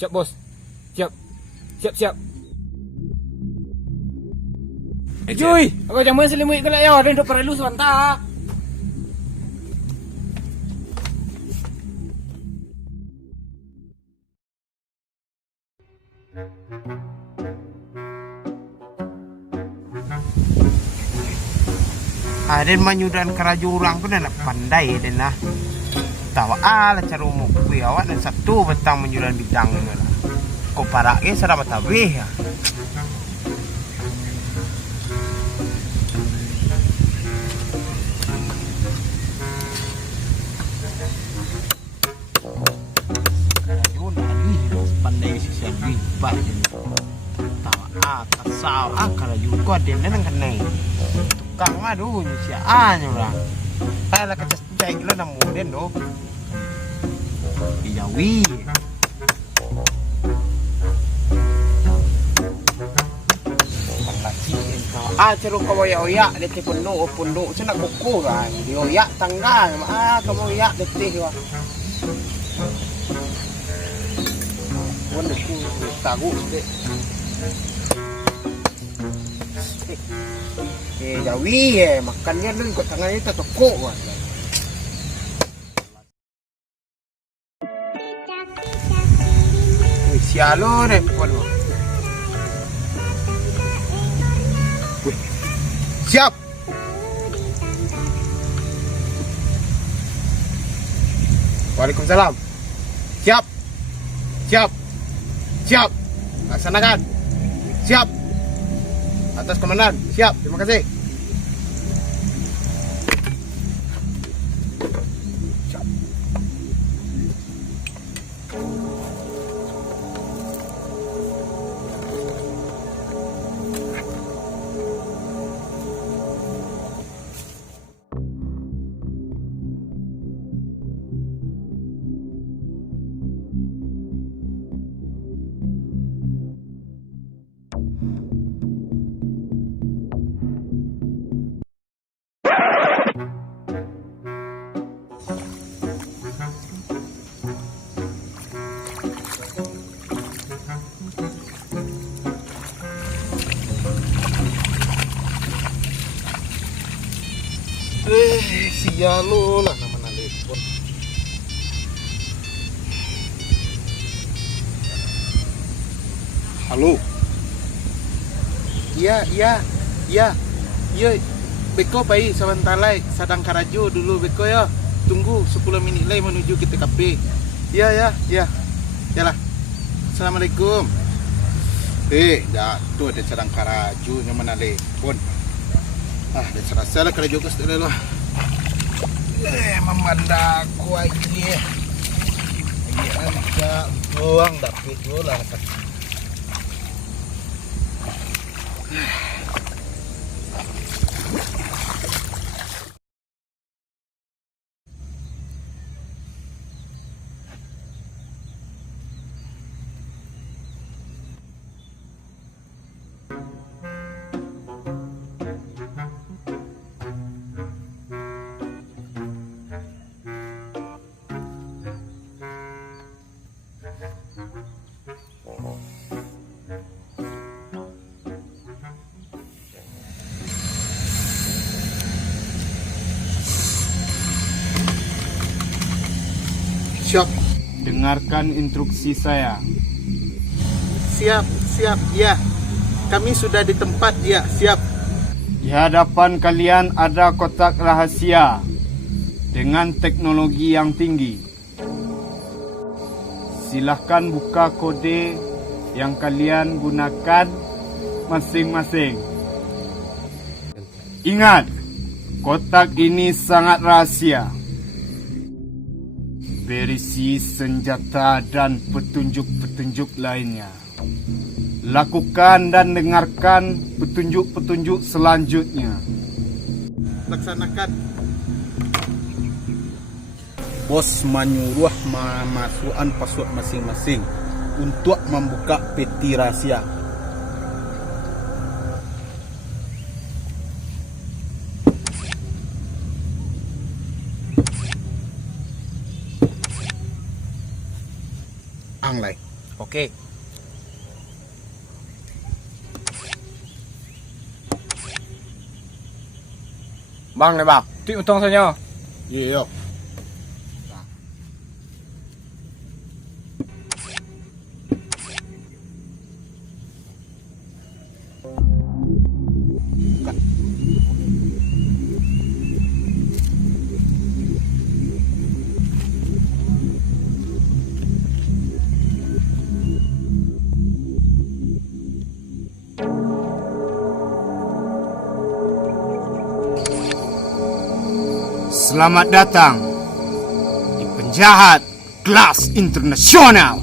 Siap bos. Siap. Siap. Cuy, aku jangan selimut ke lah ya, ada untuk perlu sebentar. Aden manyudan keraju orang pun nak pandai den lah. Tahu ala cara umum kui awak dan satu betang menyudan bidang ni lah. Kau paraknya serama tabih ya. Keraju nak pandai sisa bibat je. Tahu kasau keraju kau den nang kenai. Kang madu ni anya orang. Ala kecas cek lo namu den do. Dijawi. Laki kau cero kau oyak de te pondok cena koko kan. Di oyak tangga kamu oyak de te wa. Wonder ku tagu de. Jawi makannya lu ikut tangannya itu toko kan. Wih, sialo nih pon. Wih. Siap. Waalaikumsalam. Siap. Laksanakan. Siap. Atas komandan, siap, terima kasih. Siap. Sialo lah nama telepon. Halo. Iya. Beko pai sebentar lagi sedang karajo dulu beko ya. Tunggu 10 menit lagi menuju ke TKP. Iya. Yalah. Assalamualaikum. Jatuh ada sedang karajo yang mana telepon. Dan serasa lah karajo ke setelah lah. Memandaku lagi. Agak doang dapat bola kan. Siap. Dengarkan instruksi saya. Siap. Ya. Kami sudah di tempat. Ya, siap. Di hadapan kalian ada kotak rahasia dengan teknologi yang tinggi. Silahkan buka kode yang kalian gunakan masing-masing. Ingat, kotak ini sangat rahasia. Berisi senjata dan petunjuk-petunjuk lainnya. Lakukan dan dengarkan petunjuk-petunjuk selanjutnya. Laksanakan. Bos menyuruh memasukkan password masing-masing untuk membuka peti rahasia. Anglai. Oke. Bang này bảo, tụi một tông sao nhau? Iya. Selamat datang di penjahat kelas internasional.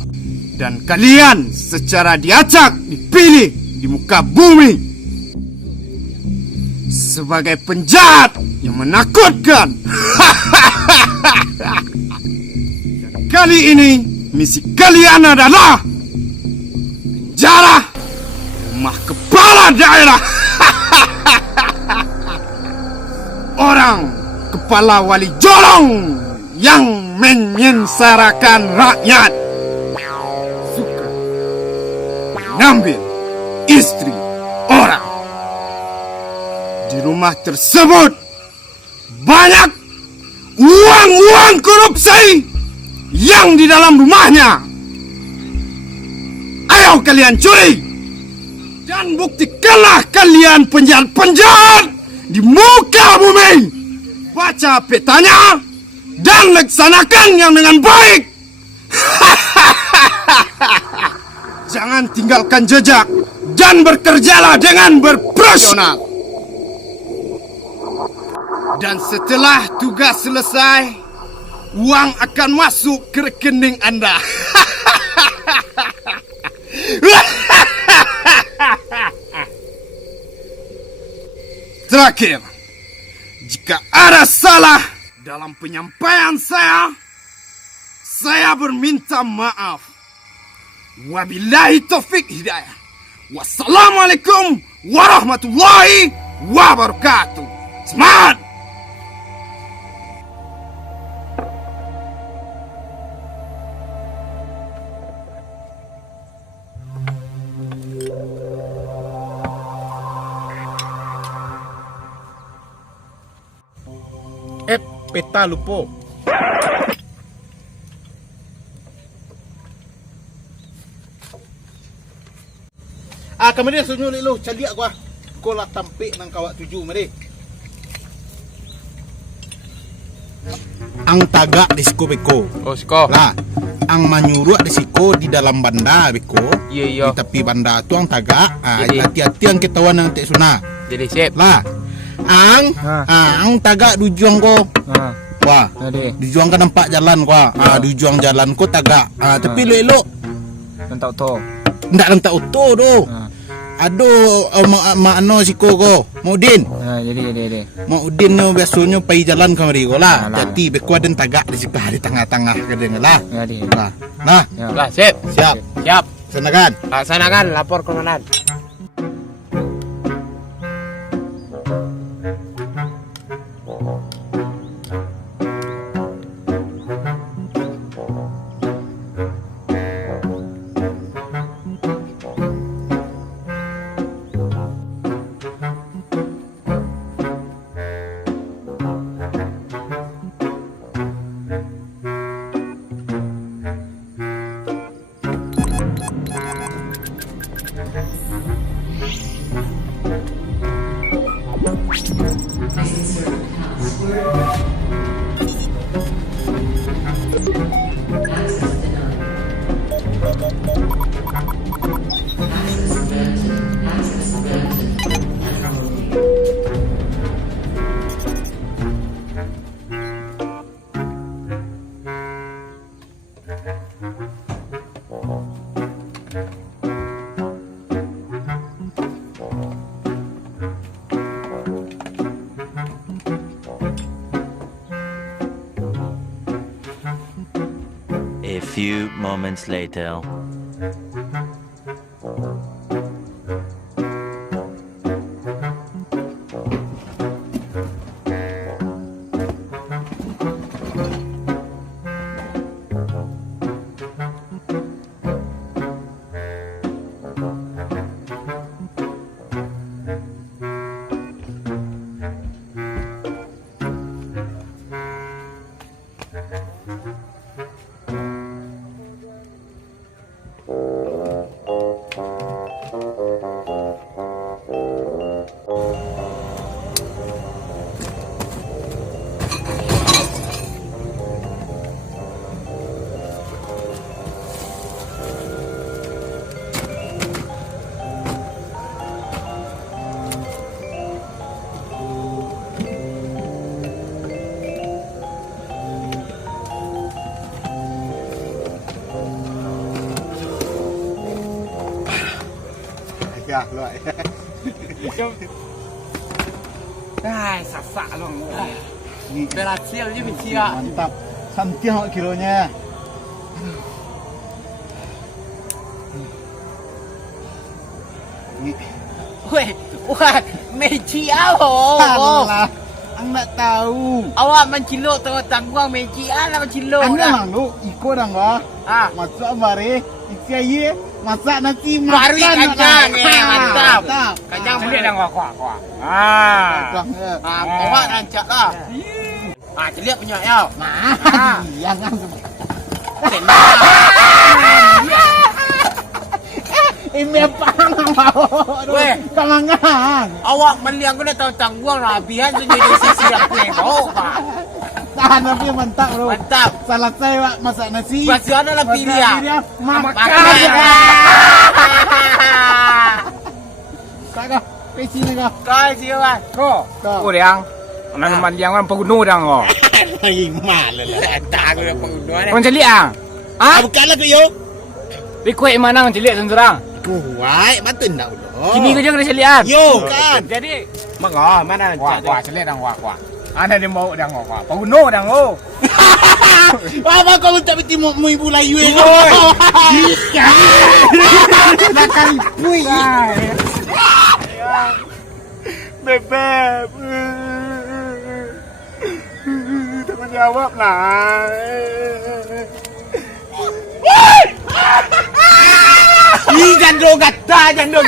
Dan kalian secara diacak dipilih di muka bumi sebagai penjahat yang menakutkan. Dan kali ini misi kalian adalah penjara rumah kepala daerah. Orang kepala wali jolong yang menyengsarakan rakyat, suka mengambil istri orang. Di rumah tersebut banyak uang korupsi yang di dalam rumahnya. Ayo kalian curi dan buktikanlah kalian penjahat-penjahat di muka bumi. Baca petanya dan laksanakan yang dengan baik. Jangan tinggalkan jejak dan bekerjalah dengan berprofesional. Dan setelah tugas selesai, uang akan masuk ke rekening Anda. Terakhir, jika ada salah dalam penyampaian saya berminta maaf. Wabillahi taufik hidayah. Wassalamualaikum warahmatullahi wabarakatuh. Semangat! Peta lupo. Kemudian sunyuli lu caliak gua. Ko lah tampik nang kawak 7 mari. Ang taga di siko beko. Oh, siko. Lah, ang manyuruh di siko di dalam banda beko. Iya. Di tepi banda tu ang taga. Jadi. Hati-hati ang ketahuan nang tek sunah. Jadi sip. Lah, ang taga dujuang ko. Wah, dijuang kan nampak jalan gua. Dijuang jalan ko taga. Tapi lo Nantau to. ndak lentak utuh do. Aduh, ano si ko Maudin. Jadi. Maudin no biasanya pai jalan kamari ko lah. Jadi beko den taga di sebelah di tengah-tengah kadang lah. Jadi. Nah. Lah, sip. Siap. Sanakan. Laksanakan lapor komandan. A few moments later. ya luai. Sasak long. Berhasil je Cia. Mantap. Santiang kilonya. Ni. Weh, wah, Meci awak. Alah, ang nak tahu. Awak mencilok tengok tangguang Meci lah mencilok. Ang dah. lang lu, iko dang ba? Ah, Masuk mari, isi ye, masak nasi Mari makan. kanyang, mantap. Mantap. Kanyang Celik dah kuah. Mantap. awak rancak lah. Celik punya ya. Nah, yang ini apa mau? Weh. Kamangang. Awak meliang kena tahu tangguang rabihan sendiri sisi aku yang bau pak. Tahan tapi mantap bro. Mantap. Salah saya Pak, masak nasi. Masih ada lah pilih ya. Makan. Kak, peci ni kak. Kau siapa? Ko. Ko diang. Nang mandiang orang pegunung dang ko. Lagi mal lah. Tak aku dah pengunduh ni. Kau celik ah. Ah, Bukanlah tu yo. ikut mana kau celik senturang. Kuai, betul tak ulo. Kini kau jangan celik ah. Yo kan. Jadi, Maka mana kuah celik dang kuah. Ada dia mau dang kuah. Pegunung dang ko. Apa kau tak beti mu ibu layu ni? Makan pui. Bebek. Tanggung jawab lah. Ih, jangan kata, jangan.